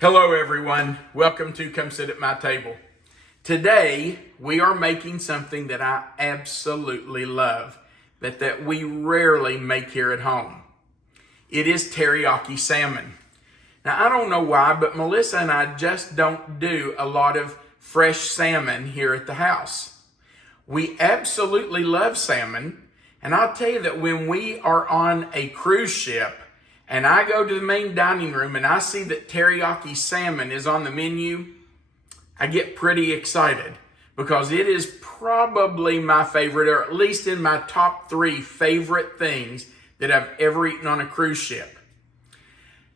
Hello everyone, welcome to Come Sit at My Table. Today we are making something that I absolutely love, that we rarely make here at home. It is teriyaki salmon. Now I don't know why, but Melissa and I just don't do a lot of fresh salmon here at the house. We absolutely love salmon, and I'll tell you that when we are on a cruise ship, and I go to the main dining room and I see that teriyaki salmon is on the menu, I get pretty excited because it is probably my favorite, or at least in my top 3 favorite things that I've ever eaten on a cruise ship.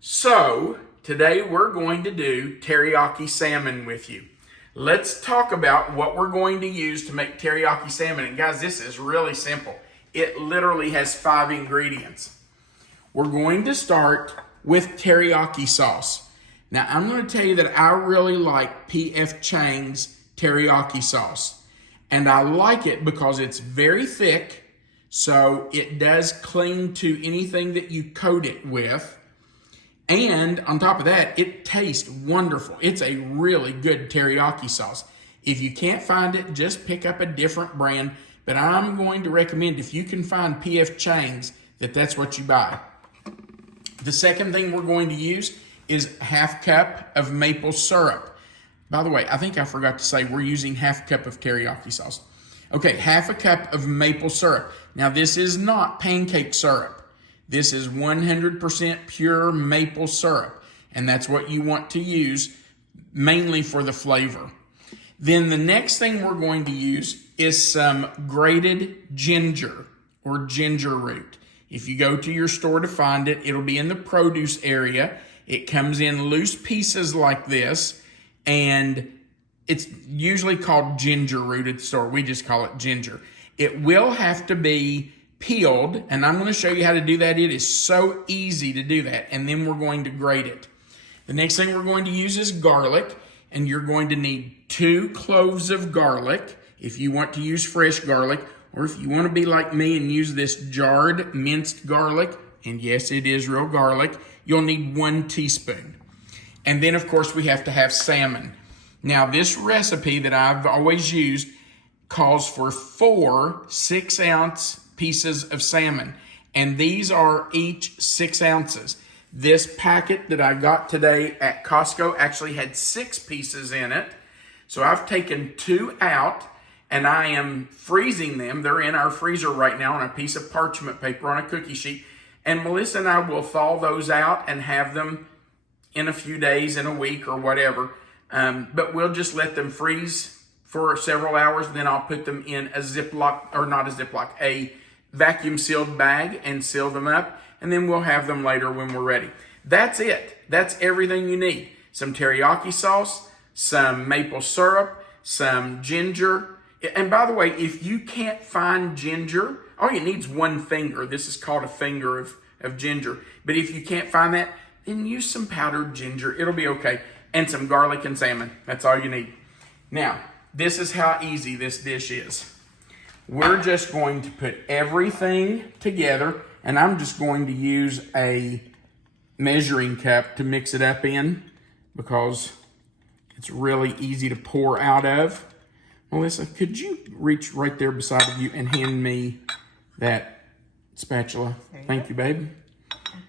So today we're going to do teriyaki salmon with you. Let's talk about what we're going to use to make teriyaki salmon. And guys, this is really simple. It literally has 5 ingredients. We're going to start with teriyaki sauce. Now, I'm going to tell you that I really like P.F. Chang's teriyaki sauce. And I like it because it's very thick, so it does cling to anything that you coat it with. And on top of that, it tastes wonderful. It's a really good teriyaki sauce. If you can't find it, just pick up a different brand. But I'm going to recommend, if you can find P.F. Chang's, that's what you buy. The second thing we're going to use is 1/2 cup of maple syrup. By the way, I think I forgot to say we're using 1/2 cup of teriyaki sauce. Okay, 1/2 cup of maple syrup. Now this is not pancake syrup. This is 100% pure maple syrup. And that's what you want to use mainly for the flavor. Then the next thing we're going to use is some grated ginger or ginger root. If you go to your store to find it, it'll be in the produce area. It comes in loose pieces like this, and it's usually called ginger root at the store. We just call it ginger. It will have to be peeled, and I'm going to show you how to do that. It is so easy to do that, and then we're going to grate it. The next thing we're going to use is garlic, and you're going to need 2 cloves of garlic if you want to use fresh garlic. Or if you want to be like me and use this jarred minced garlic, and yes, it is real garlic, you'll need 1 teaspoon. And then, of course, we have to have salmon. Now, this recipe that I've always used calls for 4 6-ounce pieces of salmon. And these are each 6 ounces. This packet that I got today at Costco actually had 6 pieces in it. So I've taken 2 out, and I am freezing them. They're in our freezer right now on a piece of parchment paper on a cookie sheet. And Melissa and I will thaw those out and have them in a few days, in a week or whatever. But we'll just let them freeze for several hours. Then I'll put them in a Ziploc, or not a Ziploc, a vacuum sealed bag and seal them up. And then we'll have them later when we're ready. That's it. That's everything you need. Some teriyaki sauce, some maple syrup, some ginger. And by the way, if you can't find ginger, all you need is 1 finger. This is called a finger of ginger. But if you can't find that, then use some powdered ginger. It'll be okay. And some garlic and salmon. That's all you need. Now, this is how easy this dish is. We're just going to put everything together, and I'm just going to use a measuring cup to mix it up in because it's really easy to pour out of. Melissa, could you reach right there beside of you and hand me that spatula? Thank you, babe.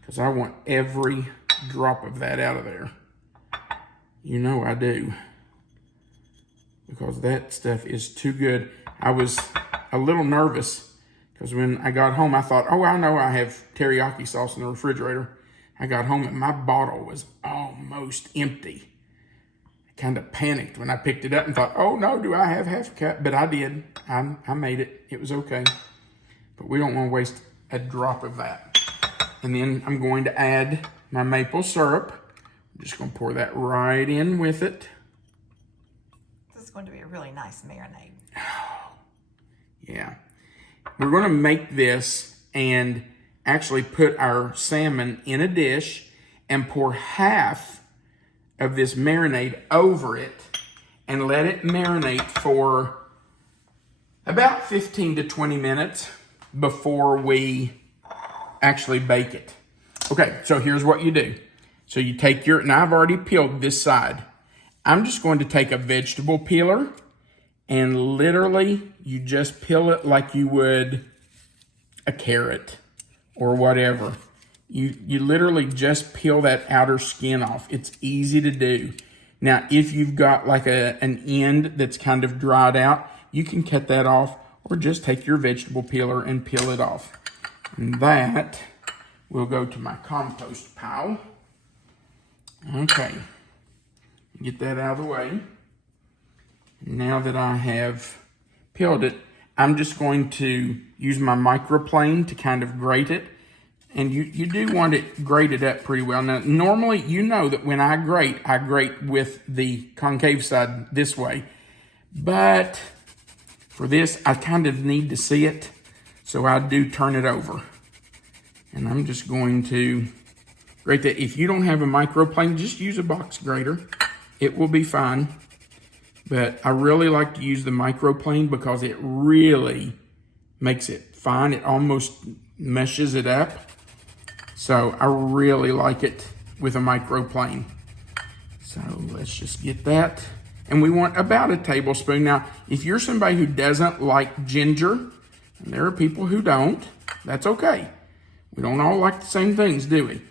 Because I want every drop of that out of there. You know I do. Because that stuff is too good. I was a little nervous because when I got home, I thought, oh, I know I have teriyaki sauce in the refrigerator. I got home and my bottle was almost empty. Kind of panicked when I picked it up and thought, oh no, do I have 1/2 cup? But I did. I made it. It was okay. But we don't want to waste a drop of that. And then I'm going to add my maple syrup. I'm just going to pour that right in with it. This is going to be a really nice marinade. Yeah. We're going to make this and actually put our salmon in a dish and pour half of this marinade over it and let it marinate for about 15 to 20 minutes before we actually bake it. Okay, so here's what you do. So you take your, and I've already peeled this side. I'm just going to take a vegetable peeler and literally you just peel it like you would a carrot or whatever. You literally just peel that outer skin off. It's easy to do. Now, if you've got like an end that's kind of dried out, you can cut that off or just take your vegetable peeler and peel it off. And that will go to my compost pile. Okay, get that out of the way. Now that I have peeled it, I'm just going to use my microplane to kind of grate it. And you do want it grated up pretty well. Now, normally, you know that when I grate with the concave side this way. But for this, I kind of need to see it. So I do turn it over. And I'm just going to grate that. If you don't have a microplane, just use a box grater. It will be fine. But I really like to use the microplane because it really makes it fine. It almost meshes it up. So I really like it with a microplane. So let's just get that. And we want about a tablespoon. Now, if you're somebody who doesn't like ginger, and there are people who don't, that's okay. We don't all like the same things, do we?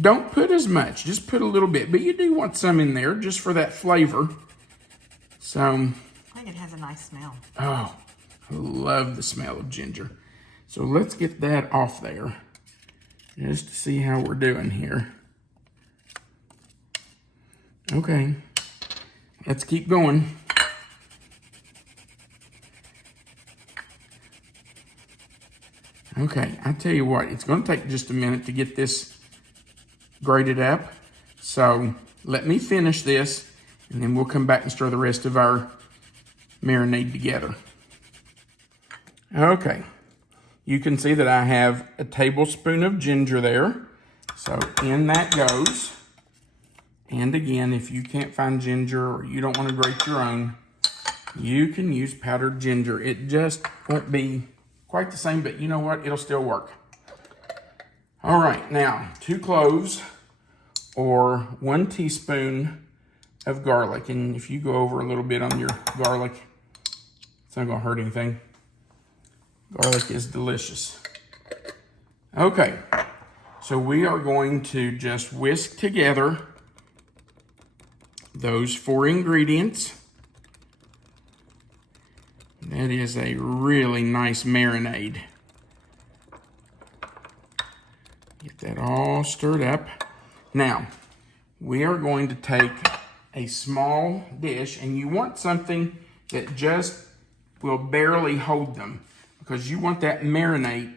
Don't put as much, just put a little bit. But you do want some in there just for that flavor. So, I think it has a nice smell. Oh, I love the smell of ginger. So let's get that off there. Just to see how we're doing here. Okay, let's keep going. Okay, I tell you what, it's going to take just a minute to get this grated up. So let me finish this, and then we'll come back and stir the rest of our marinade together. Okay. You can see that I have a tablespoon of ginger there. So in that goes. And again, if you can't find ginger or you don't want to grate your own, you can use powdered ginger. It just won't be quite the same, but you know what? It'll still work. All right, now 2 cloves or 1 teaspoon of garlic. And if you go over a little bit on your garlic, it's not gonna hurt anything. Garlic is delicious. Okay, so we are going to just whisk together those 4 ingredients. That is a really nice marinade. Get that all stirred up. Now, we are going to take a small dish, and you want something that just will barely hold them, because you want that marinade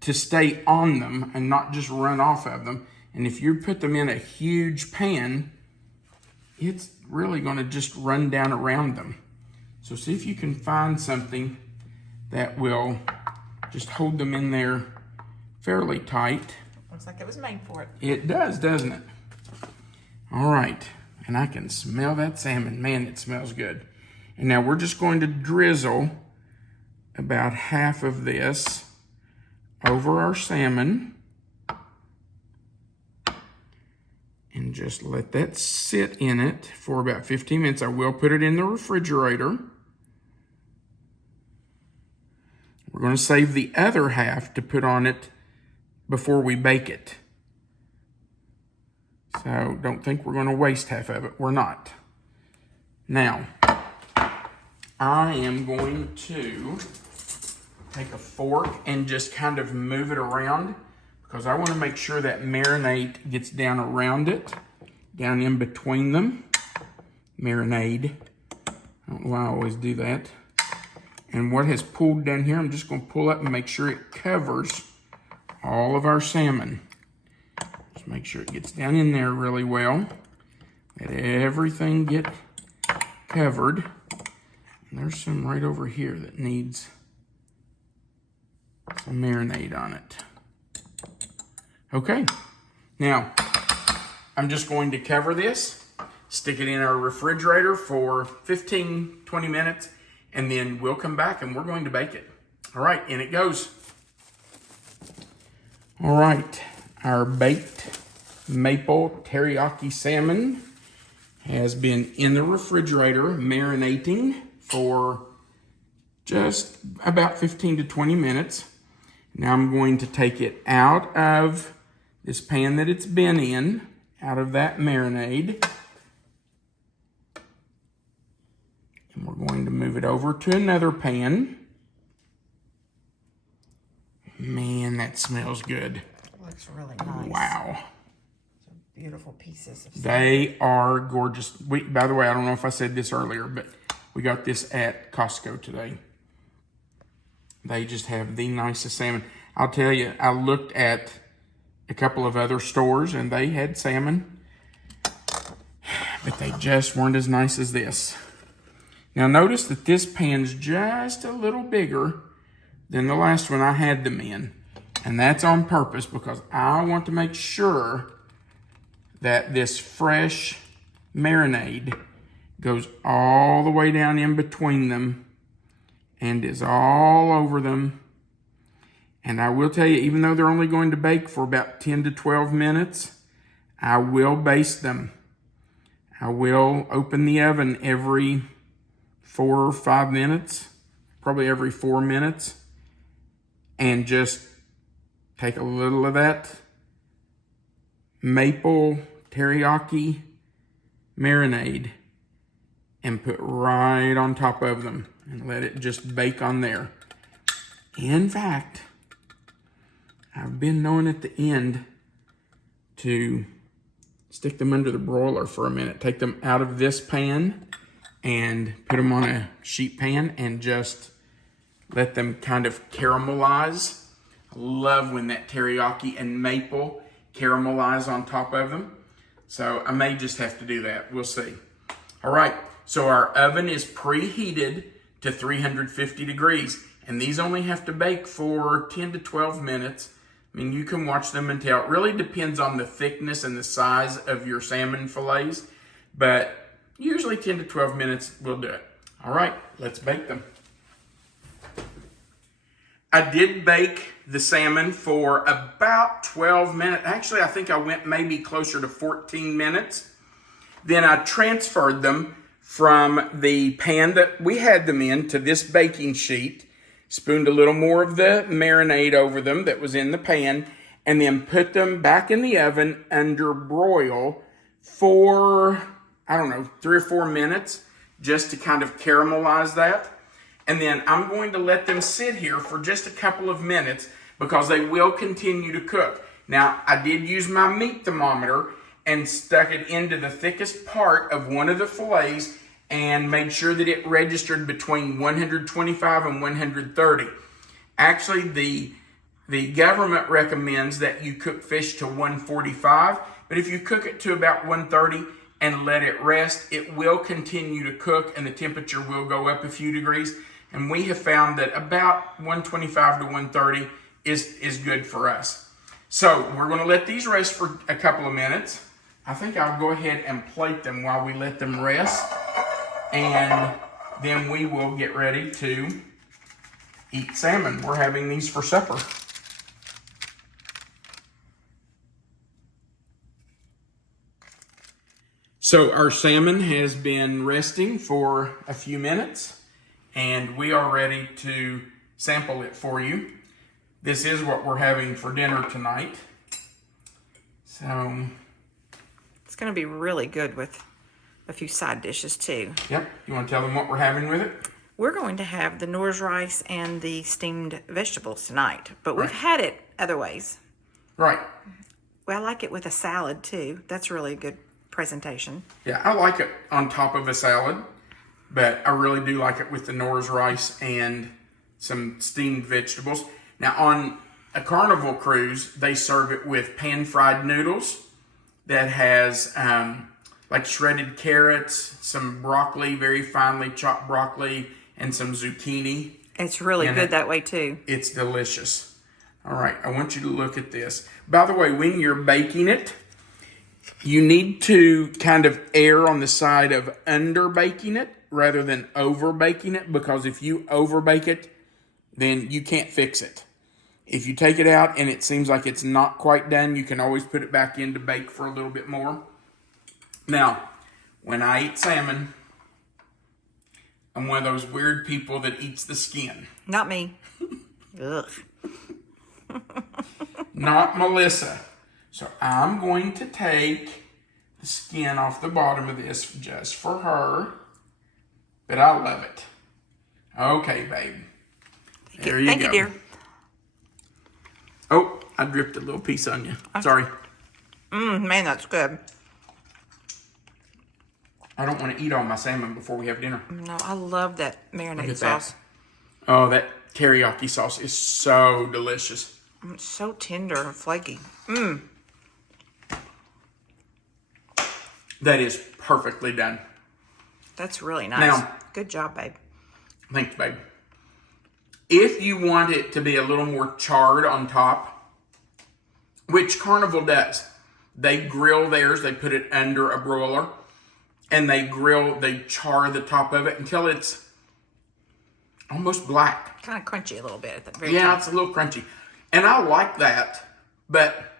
to stay on them and not just run off of them. And if you put them in a huge pan, it's really going to just run down around them. So see if you can find something that will just hold them in there fairly tight. Looks like it was made for it. It does, doesn't it? All right, and I can smell that salmon. Man, it smells good. And now we're just going to drizzle about half of this over our salmon. And just let that sit in it for about 15 minutes. I will put it in the refrigerator. We're going to save the other half to put on it before we bake it. So don't think we're going to waste half of it. We're not. Now, I am going to take a fork and just kind of move it around, because I want to make sure that marinade gets down around it, down in between them. Marinade. I don't know why I always do that. And what has pulled down here, I'm just going to pull up and make sure it covers all of our salmon. Just make sure it gets down in there really well. Let everything get covered. And there's some right over here that needs some marinade on it. Okay, now I'm just going to cover this, stick it in our refrigerator for 15-20 minutes, and then we'll come back and we're going to bake it. All right, in it goes. All right, Our baked maple teriyaki salmon has been in the refrigerator marinating for just about 15 to 20 minutes. Now I'm going to take it out of this pan that it's been in, out of that marinade. And we're going to move it over to another pan. Man, that smells good. Looks really nice. Wow. Some beautiful pieces of salmon. They are gorgeous. By the way, I don't know if I said this earlier, but we got this at Costco today. They just have the nicest salmon. I'll tell you, I looked at a couple of other stores and they had salmon, but they just weren't as nice as this. Now notice that this pan's just a little bigger than the last one I had them in. And that's on purpose because I want to make sure that this fresh marinade goes all the way down in between them and is all over them. And I will tell you, even though they're only going to bake for about 10 to 12 minutes, I will baste them. I will open the oven every 4 or 5 minutes, probably every 4 minutes, and just take a little of that maple teriyaki marinade and put right on top of them and let it just bake on there. In fact, I've been known at the end to stick them under the broiler for a minute. Take them out of this pan and put them on a sheet pan and just let them kind of caramelize. I love when that teriyaki and maple caramelize on top of them. So I may just have to do that. We'll see. All right, so our oven is preheated to 350 degrees. And these only have to bake for 10 to 12 minutes. I mean, you can watch them and tell. It really depends on the thickness and the size of your salmon fillets. But usually 10 to 12 minutes will do it. All right, let's bake them. I did bake the salmon for about 12 minutes. Actually, I think I went maybe closer to 14 minutes. Then I transferred them from the pan that we had them in to this baking sheet. Spooned a little more of the marinade over them that was in the pan, and then put them back in the oven under broil for, I don't know, 3 or 4 minutes, just to kind of caramelize that. And then I'm going to let them sit here for just a couple of minutes because they will continue to cook. Now, I did use my meat thermometer and stuck it into the thickest part of one of the fillets and made sure that it registered between 125 and 130. Actually, the government recommends that you cook fish to 145, but if you cook it to about 130 and let it rest, it will continue to cook and the temperature will go up a few degrees. And we have found that about 125 to 130 is good for us. So we're going to let these rest for a couple of minutes. I think I'll go ahead and plate them while we let them rest. And then we will get ready to eat salmon. We're having these for supper. So our salmon has been resting for a few minutes and we are ready to sample it for you. This is what we're having for dinner tonight. So it's going to be really good with a few side dishes too. Yep. You want to tell them what we're having with it? We're going to have the Norse rice and the steamed vegetables tonight, but we've had it other ways. Right. Well, I like it with a salad too. That's really a good presentation. Yeah, I like it on top of a salad, but I really do like it with the Norse rice and some steamed vegetables. Now, on a Carnival cruise, they serve it with pan-fried noodles that has like shredded carrots, some broccoli, very finely chopped broccoli, and some zucchini. It's really good that way too. It's delicious. All right, I want you to look at this. By the way, when you're baking it, you need to kind of err on the side of under baking it rather than over baking it, because if you over bake it, then you can't fix it. If you take it out and it seems like it's not quite done, you can always put it back in to bake for a little bit more. Now, when I eat salmon, I'm one of those weird people that eats the skin. Not me. Ugh. Not Melissa. So I'm going to take the skin off the bottom of this just for her. But I love it. Okay, babe. There you go. Thank you, dear. Oh, I dripped a little piece on you. Sorry. Man, that's good. I don't want to eat all my salmon before we have dinner. No, I love that marinade Look at sauce. that. Oh, that teriyaki sauce is so delicious. It's so tender and flaky. That is perfectly done. That's really nice. Now, good job, babe. thanks, babe. If you want it to be a little more charred on top, which Carnival does, they grill theirs, they put it under a broiler, and they char the top of it until it's almost black. Kind of crunchy a little bit at the very Yeah, top. it's a little crunchy. And I like that, but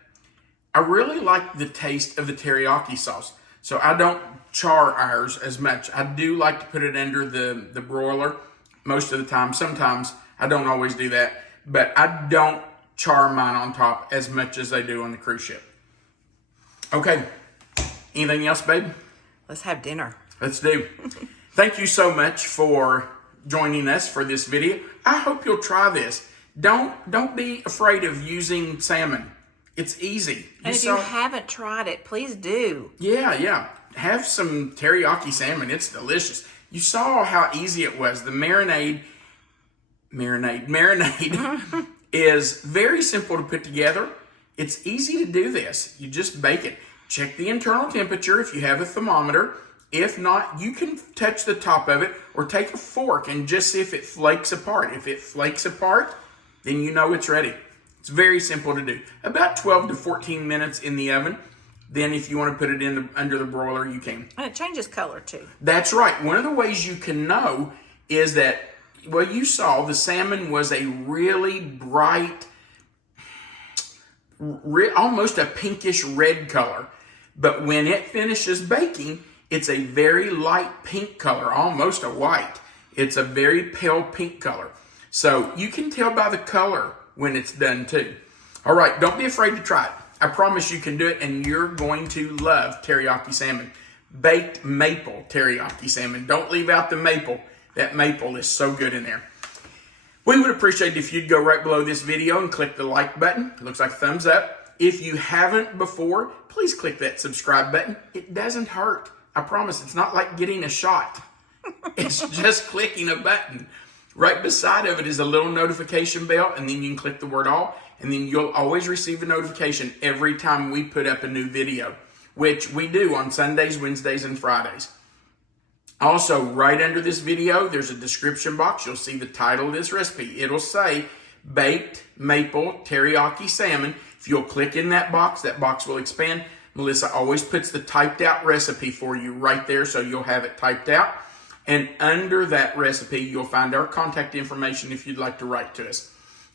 I really like the taste of the teriyaki sauce. So I don't char ours as much. I do like to put it under the broiler most of the time. Sometimes I don't always do that, but I don't char mine on top as much as they do on the cruise ship. Okay, anything else, babe? Let's have dinner. Let's do. Thank you so much for joining us for this video. I hope you'll try this. Don't be afraid of using salmon. It's easy. And if you haven't tried it, please do. Yeah. Have some teriyaki salmon. It's delicious. You saw how easy it was. The marinade is very simple to put together. It's easy to do this. You just bake it. Check the internal temperature if you have a thermometer. If not, you can touch the top of it or take a fork and just see if it flakes apart. If it flakes apart, then you know it's ready. It's very simple to do. About 12 to 14 minutes in the oven. Then if you want to put it under the broiler, you can. And it changes color too. That's right. One of the ways you can know is that, well, you saw the salmon was a really bright, almost a pinkish red color. But when it finishes baking, it's a very light pink color, almost a white. It's a very pale pink color. So you can tell by the color when it's done too. All right, don't be afraid to try it. I promise you can do it, and you're going to love teriyaki salmon. Baked maple teriyaki salmon. Don't leave out the maple. That maple is so good in there. We would appreciate it if you'd go right below this video and click the like button. It looks like a thumbs up. If you haven't before, please click that subscribe button. It doesn't hurt. I promise, it's not like getting a shot. It's just clicking a button. Right beside of it is a little notification bell, and then you can click the word all, and then you'll always receive a notification every time we put up a new video, which we do on Sundays, Wednesdays, and Fridays. Also, right under this video, there's a description box. You'll see the title of this recipe. It'll say Baked Maple Teriyaki Salmon. If you'll click in that box will expand. Melissa always puts the typed out recipe for you right there, so you'll have it typed out. And under that recipe, you'll find our contact information if you'd like to write to us.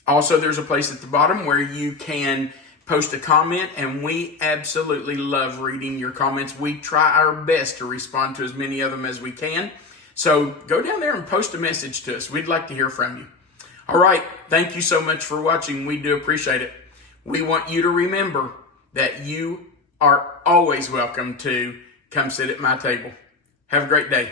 Also, there's a place at the bottom where you can post a comment, and we absolutely love reading your comments. We try our best to respond to as many of them as we can. So go down there and post a message to us. We'd like to hear from you. All right, thank you so much for watching. We do appreciate it. We want you to remember that you are always welcome to come sit at my table. Have a great day.